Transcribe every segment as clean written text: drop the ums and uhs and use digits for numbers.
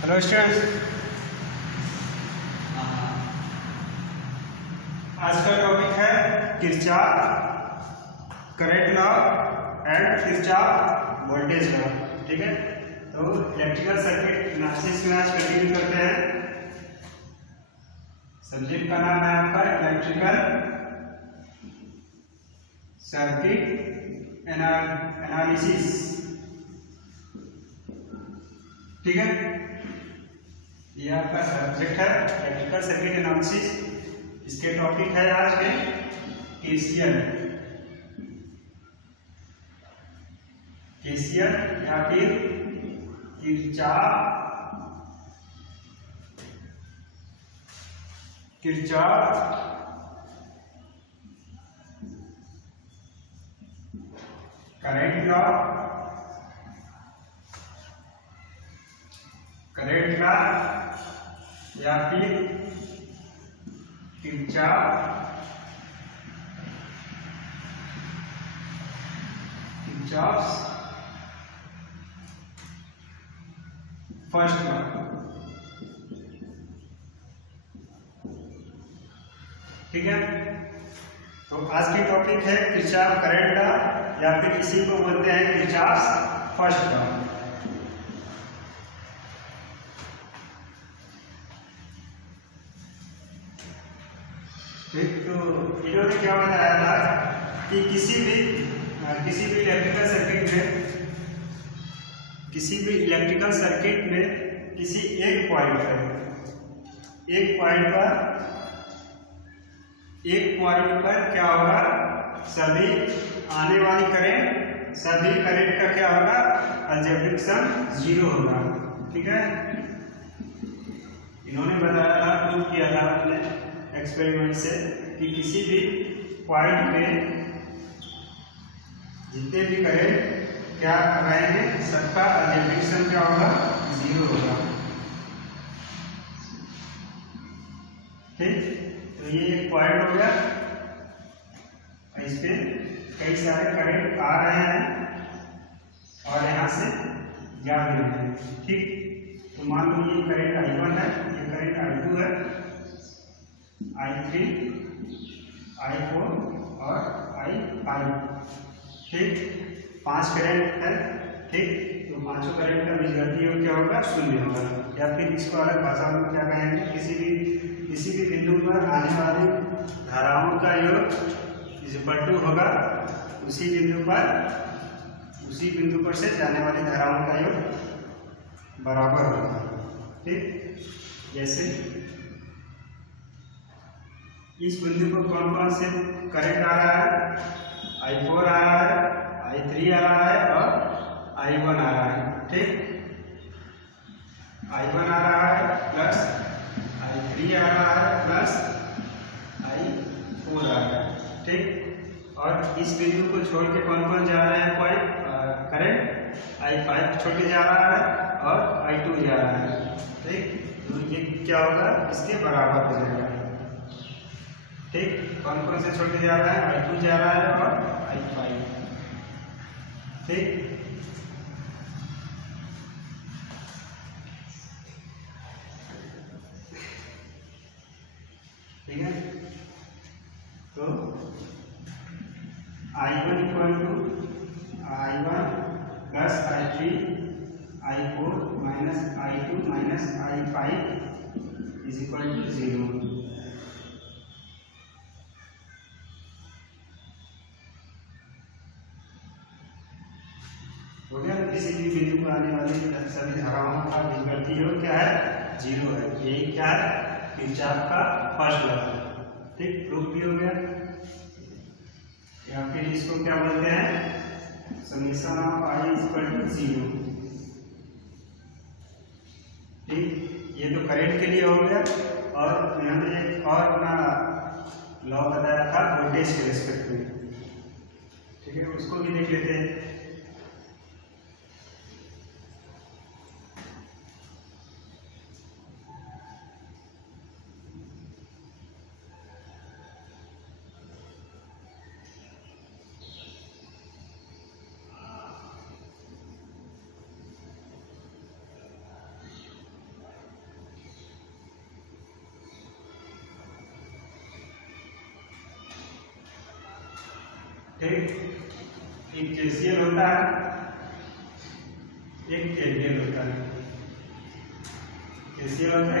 Hello students, आज का topic है Kirchhoff current law and Kirchhoff voltage law. ठीक है, तो इलेक्ट्रिकल सर्किट एनालिसिस में आज कंटिन्यू करते हैं। सब्जेक्ट का नाम है आपका इलेक्ट्रिकल सर्किट एनालिसिस। ठीक है, ये आपका सब्जेक्ट है इलेक्ट्रिकल सर्किट एनालिसिस। इसके टॉपिक है आज के केसीएल या फिर किरचॉफ करंट लॉ या फिर किरचॉफ फर्स्ट लॉ। ठीक है, तो आज की टॉपिक है किरचॉफ करंट लॉ या फिर इसी को बोलते हैं किरचॉफ फर्स्ट लॉ। ठीक, तो इन्होंने क्या बताया था कि किसी भी इलेक्ट्रिकल सर्किट में किसी एक पॉइंट पर क्या होगा, सभी आने वाली करंट का क्या होगा, अलजेब्रिक सम 0 होगा। ठीक है, इन्होंने बताया था, प्रूव किया था अपने एक्सपेरिमेंट से कि किसी भी पॉइंट पे जितने भी करंट क्या कर रहे हैं, सबका अलजेब्रिक सम क्या होगा, 0 होगा। ठीक, तो ये एक पॉइंट हो गया, इस पे कई सारे करंट आ रहे हैं और यहाँ से जा रहे हैं। ठीक, तो मान लो ये करंट I1 है, ये करंट I2 है, I3, I4 और I5। ठीक, 5 करंट है। ठीक, तो पांचों करंट का बीजगणितीय योग क्या होगा, 0 होगा। या फिर इसको अलग भाषा में क्या कहेंगे, किसी भी बिंदु पर आने वाली धाराओं का योग इक्वल टू होगा उसी बिंदु पर से जाने वाली धाराओं का योग बराबर होगा। ठीक, जैसे इस बिंदु पर कौन कौन से करंट आ रहा है, I4 आ रहा है, I3 आ रहा है और I1 आ रहा है। ठीक, I1 आ रहा है प्लस I3 आ रहा है प्लस I4 आ रहा है। ठीक, और इस बिंदु को छोड़ के कौन कौन जा रहे हैं, करंट I5 छोड़ के जा रहा है और I2 जा रहा है। ठीक, तो ये क्या होगा, इसके बराबर हो जाएगा। ठीक, कौन कौन से छोड़ के जा रहा है, I2 जा रहा है और I5। ठीक, ठीक है, तो I1 equal to I1 plus I3 I4 minus I2 minus I5 is equal to 0। हो गया, किसी भी बिंदु पर आने वाली सभी धाराओं का बीजगणितीय योग क्या है, 0 है। यही क्या है, किरचॉफ का फर्स्ट लॉ। ठीक, प्रूफ भी हो गया। या फिर इसको क्या बोलते हैं, summation of I equal to 0। ठीक, ये तो करंट के लिए हो गया। और मैंने एक और अपना लॉ बताया था वोल्टेज के रेस्पेक्ट में। ठीक है, उसको भी देख लेते हैं। ठीक, एक केसीएल होता है, एक केवीएल होता है। केसीएल होता है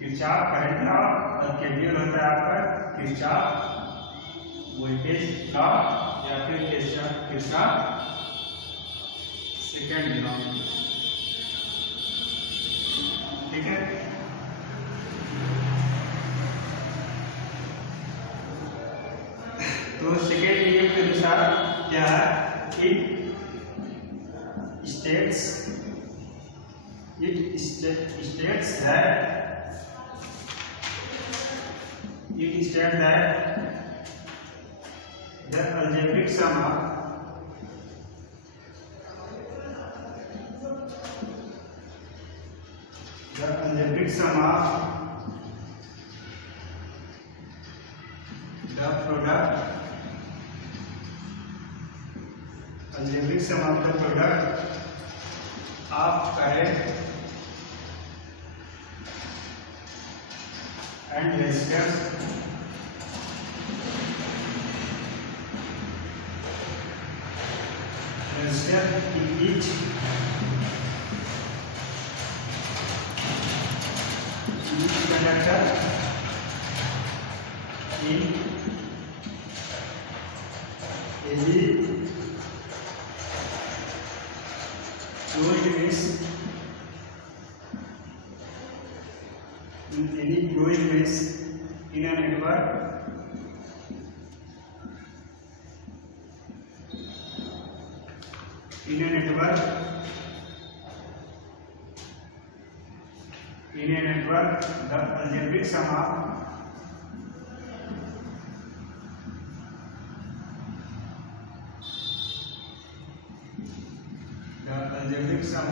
किरचॉफ करंट लॉ, और केवीएल होता है आपका किरचॉफ वोल्टेज लॉ या फिर किरचॉफ सेकंड लॉ। ठीक है, तो सेकेंड नियम के अनुसार क्या है, it states that the algebraic sum of the product algebraic sum of the product of current and resistance in each conductor in any closed mesh in a network the algebraic sum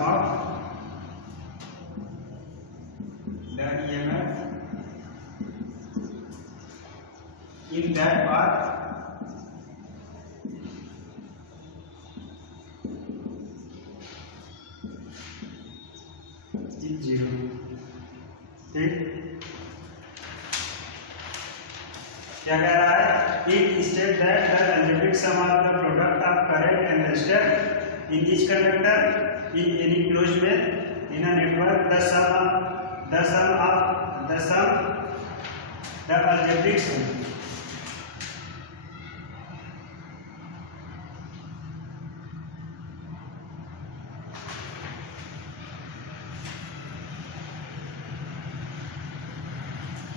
of the EMF in that path is 0. ठीक, क्या कह रहा है, it state that the algebraic sum of the product of current and resistance in each conductor in any closed mesh in a network the algebraic sum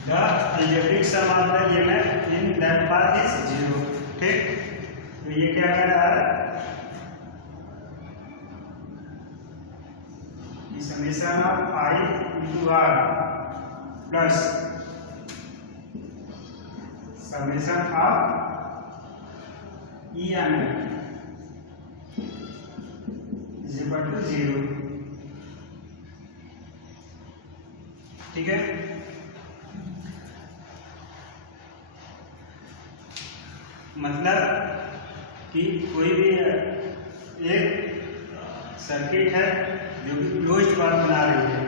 the algebraic sum of the EMF in that path is 0. ठीक, तो ये क्या कह रहा है, summation of I into R plus summation of EMF is equal to 0। ठीक है, मतलब कि कोई भी एक सर्किट है जो कि क्लोज्ड पाथ बना रही है,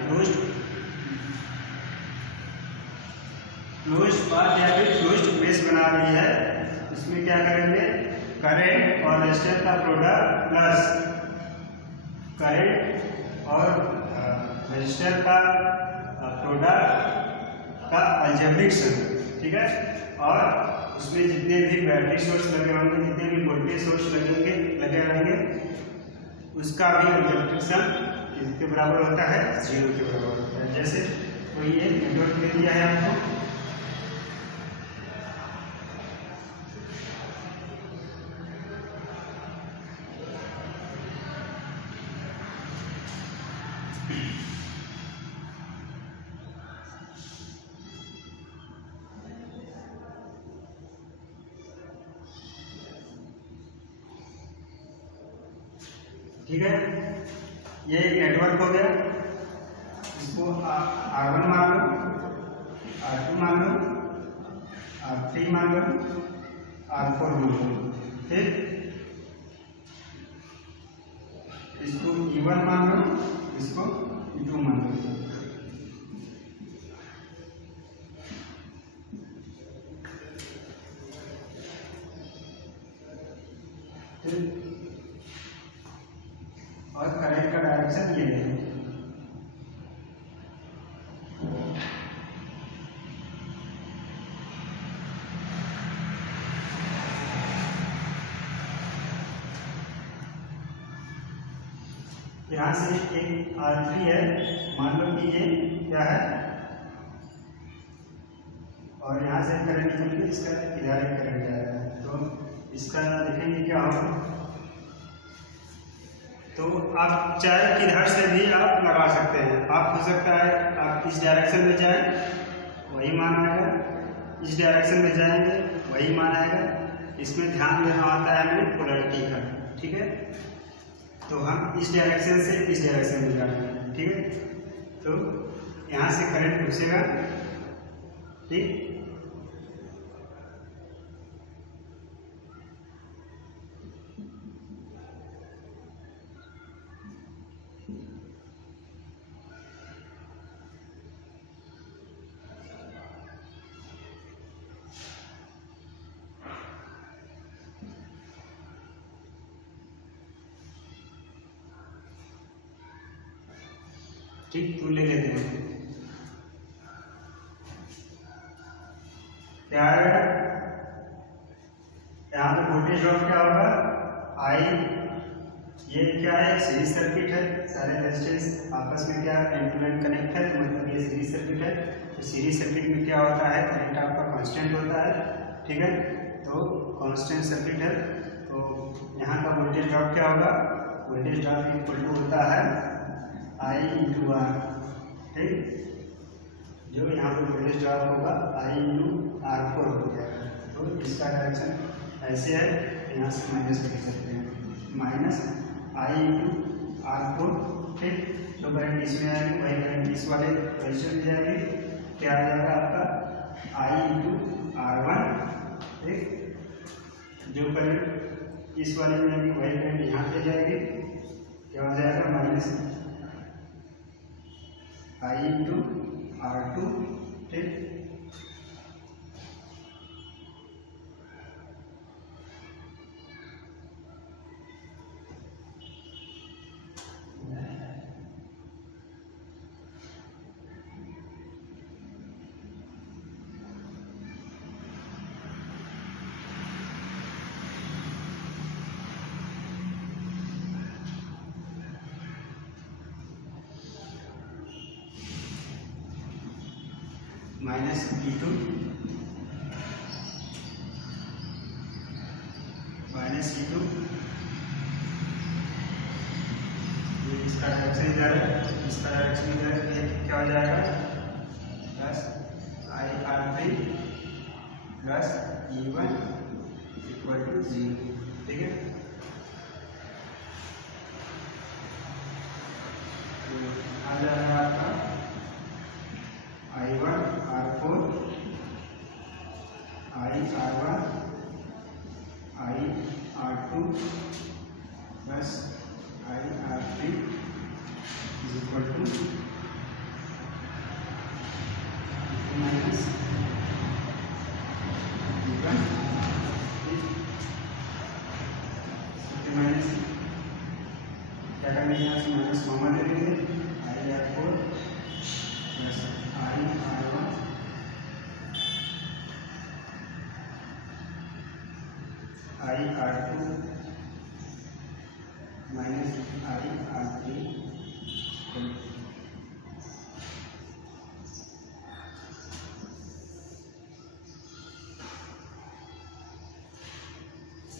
क्लोज्ड पाथ या फिर क्लोज्ड मेश बना रही है, इसमें क्या करेंगे, करंट और रेजिस्टेंस का प्रोडक्ट प्लस करंट और रेजिस्टर का प्रोडक्ट का अलजेब्रिक सम। ठीक है, और उसमें जितने भी बैटरी सोर्स लगे होंगे, जितने भी वोल्टेज सोर्स लगे रहेंगे, उसका भी अलजेब्रिक सम किसके बराबर होता है, 0 के बराबर होता है। जैसे कोई ये नेटवर्क दे दिया है आपको, ठीक है, ये एक नेटवर्क हो गया, इसको R1 मान लो, R2 मान लो, R3 मान लो, R4 मान लो। ठीक, इसको E1 मान लो, इसको E2 मान लो। और करंट का डायरेक्शन ये है। यहाँ से एक R3 है, मान लो कि ये क्या है, और यहाँ से करंट निकल के इसका इधर एक करंट जा रहा है, तो इसका देखेंगे क्या होगा। तो आप चाहे किधर से भी आप लगा सकते हैं। आप हो सकता है आप इस डायरेक्शन में जाएं, वही मान आएगा, इस डायरेक्शन में जाएंगे वही मान आएगा। इसमें ध्यान देना होता है हमें पोलैरिटी का, ठीक है। तो हम इस डायरेक्शन से इस डायरेक्शन में जाएंगे, ठीक है। तो यहाँ से करंट घुसेगा, ठीक। ठीक, तो ले लेते हैं क्या है। यहाँ पे वोल्टेज ड्रॉप क्या होगा, आई, ये क्या है, सीरीज सर्किट है, सारे रेजिस्टेंस आपस में क्या एंड टू एंड कनेक्ट है, तो मतलब ये सीरीज सर्किट है। तो सीरीज सर्किट में क्या होता है, करंट आपका कांस्टेंट होता है, ठीक है। तो कांस्टेंट सर्किट है, तो यहाँ का वोल्टेज ड्रॉप क्या होगा, वोल्टेज ड्रॉप इक्वल टू होता है I इंटू आर, ठीक। जो यहाँ पे वोल्टेज ड्रॉप होगा I इंटू R4 हो जाएगा। तो इसका डायरेक्शन ऐसे है, यहाँ से माइनस कर सकते हैं, माइनस I इंटू R4, ठीक। जो करंट इसमें आएगी वही करंट इस वाले रजिस्टर में जाएगी, क्या आ जाएगा आपका I इंटू R1, ठीक। जो करंट इस वाले में आएगी वही करंट यहाँ पे जाएगी, क्या हो जाएगा, माइनस I इंटू R2, ठीक। माइनस E2 माइनस E2, ये इसका डायरेक्शन इधर है, इसका डायरेक्शन इधर है, ये क्या हो जाएगा, plus IR3 plus E1 equal to 0, ठीक है। तो आ जाएगा आपका I1 R4 I R1 I R2 plus I R3 is equal to minus E1, minus क्या करेंगे, यहाँ से माइनस कॉमन ले लेंगे, I R4 plus I R1 I R2 minus I R3,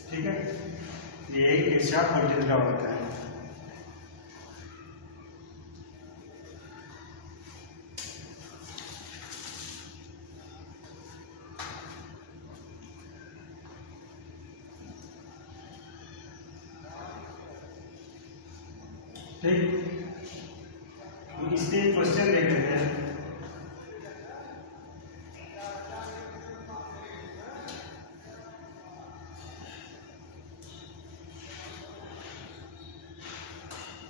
ठीक है। ये एक किरचॉफ वोल्टेज लॉ होता है। ठीक, इस पे क्वेश्चन देख लेते हैं।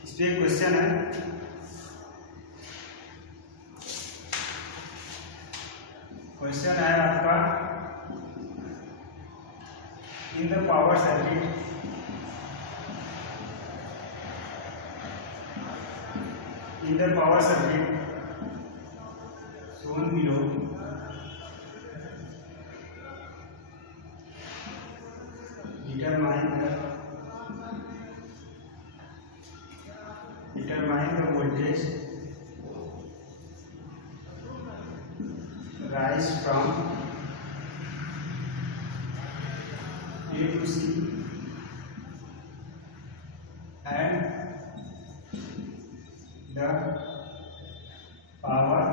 इस पे क्वेश्चन है, क्वेश्चन है आपका, इन the power circuit in the power circuit shown below, determine the voltage rise from A to C and the power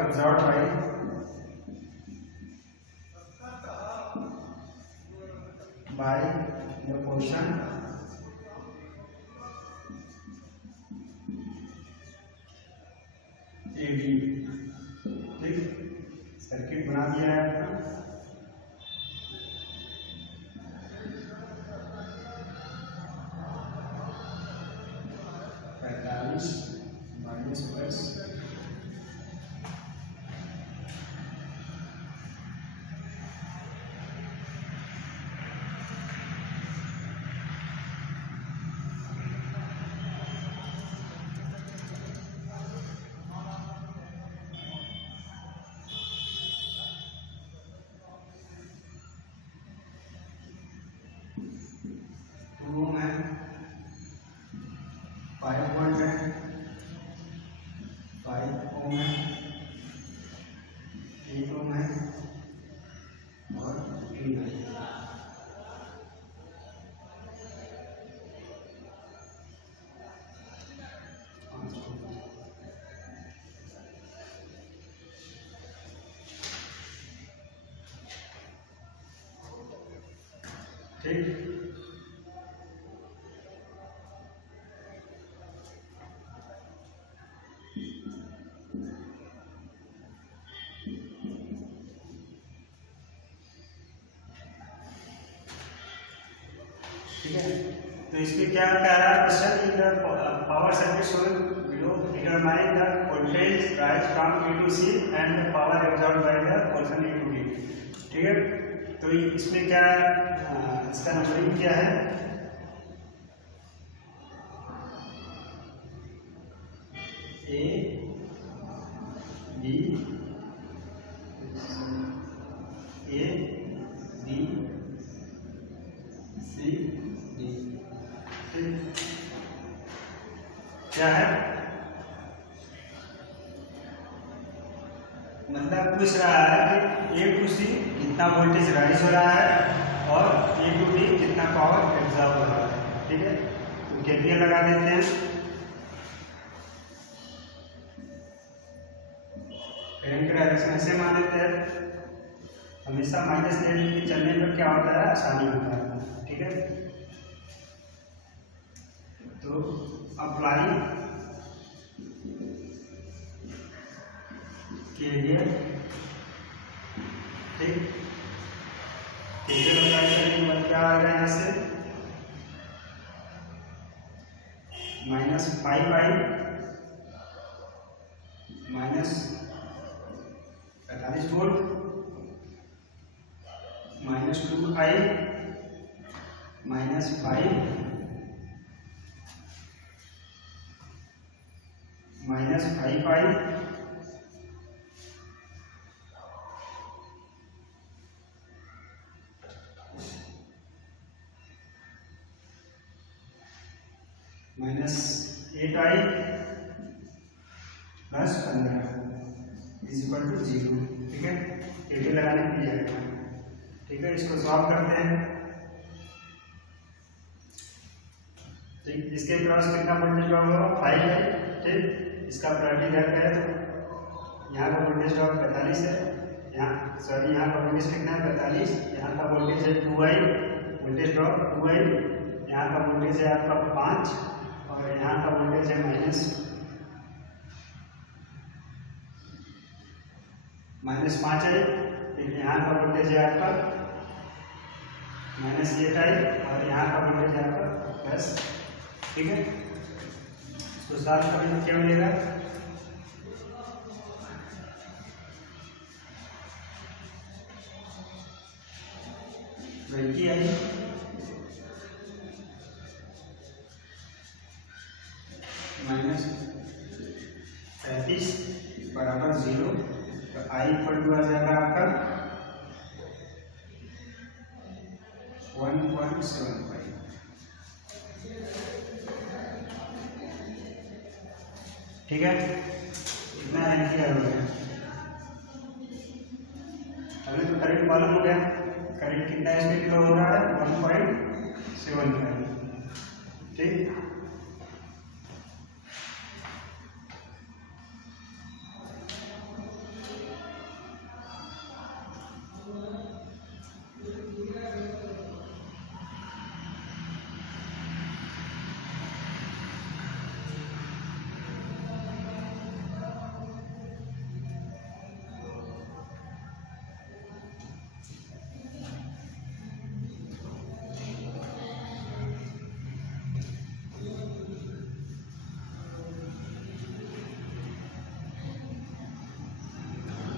absorbed by the portion AB। ठीक, सर्किट बना दिया है आपका। -22 ओम है, 5 वोल्ट है, 5 ओम है, 8 ओम है और 3 है। ठीक, ठीक है। तो इसमें क्या कह रहा है question, in the power circuit shown below determine the voltage rise from A to C and the power absorbed by the portion A to B. ठीक है, तो इसमें क्या है, इसका नंबरिंग क्या है, ए बी सी डी। क्या है, मतलब पूछ रहा है कि ए टू सी कितना वोल्टेज राइज हो रहा है और ए टू डी कितना पावर एब्जॉर्ब हो रहा है। ठीक है, तो केवीएल लगा देते हैं। करंट का डायरेक्शन ऐसे मान लेते हैं, हमेशा माइनस के चलने पर क्या होता है, आसानी होता है। ठीक है, तो अप्लाई केवीएल। ठीक, केवीएल अप्लाई करने के बाद क्या आएगा, यहाँ से -5i -45 volt -2i -5 -5i -8i + 15 = 0। ठीक है, केवीएल लगाने की जाएगा। ठीक है, इसको सॉल्व करते हैं। ठीक, इसके क्रॉस कितना वोल्टेज ड्रॉप होगा, 5 है। ठीक, इसका प्रॉपर्टी क्या है, तो यहाँ का वोल्टेज ड्रॉप 45 है, यहाँ का वोल्टेज कितना है, 45। यहाँ का वोल्टेज है 2i, वोल्टेज ड्रॉप 2i। यहाँ का वोल्टेज है आपका 5 और यहाँ का वोल्टेज है -5i। यहाँ का वोल्टेज है आपका -8i और यहाँ का वोल्टेज है आपका 10। ठीक है, इसको सॉल्व करने में क्या मिलेगा, 20i आई इक्वल टू आ जाएगा आपका 1.75। ठीक है, इतना एम्पियर हो गया। हमें तो करंट मालूम हो गया, करंट कितना स्पीड फ्लो हो रहा है 1.75। ठीक,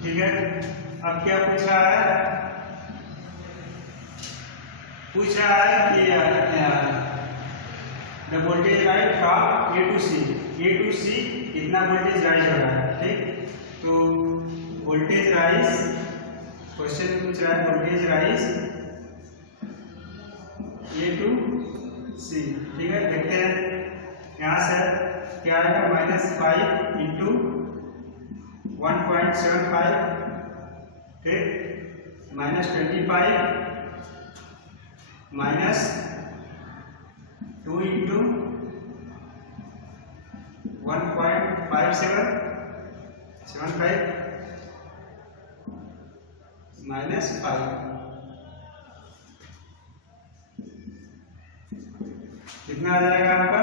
ठीक है। अब क्या पूछ रहा है, कि the voltage rise from A to C कितना वोल्टेज राइज हो रहा है। ठीक, तो वोल्टेज राइज, क्वेश्चन पूछ रहा है वोल्टेज राइज ए टू सी। ठीक है, देखते हैं यहाँ से क्या आएगा, -5 इंटू 1.75, ठीक, -25 -2 इंटू 1.75 -5, कितना आ जाएगा आपका,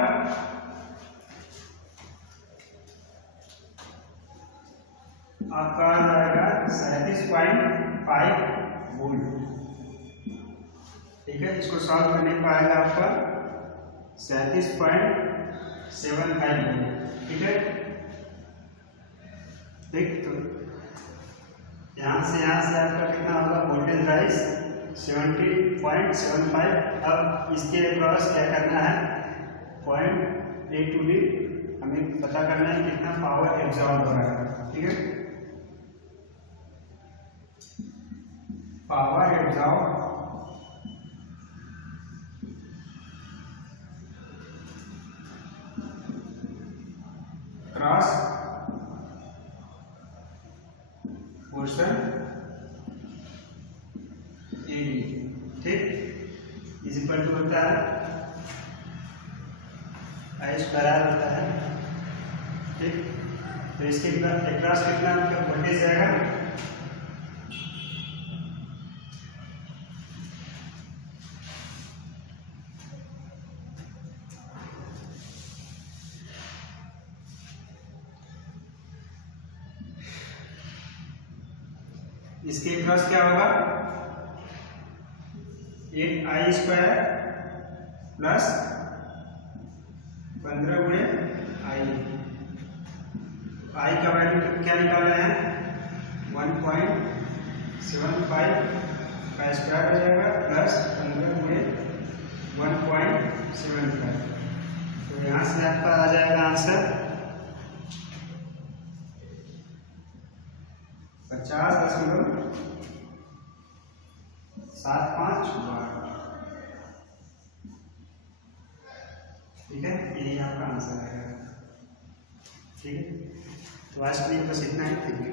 आपका आ जाएगा 37.5 वोल्ट। ठीक है, इसको सॉल्व करने पर आएगा आपका 37.75 वोल्ट। ठीक है, ठीक, तो यहाँ से आपका कितना होगा वोल्टेज राइज 70.75। अब इसके अक्रॉस क्या करना है, 0.82 हमें पता करना है कितना पावर एब्जॉर्ब हो रहा है। ठीक है, power absorb cross portion AD. ठीक, इज इक्वल टू होता है आई स्क्वायर होता है। ठीक, तो इसके क्रॉस कितना वोल्टेज आएगा, इसके क्रॉस क्या होगा 8i² प्लस 15 गुणे आई। आई का वैल्यू क्या निकाल रहे हैं 1.75 का स्क्वायर हो जाएगा प्लस 15 गुणे 1.75। तो यहाँ से आपका आ जाएगा आंसर 50.75 वाट। ठीक है, यही आपका आंसर है। ठीक है, तो आज के लिए बस इतना ही। Thank you.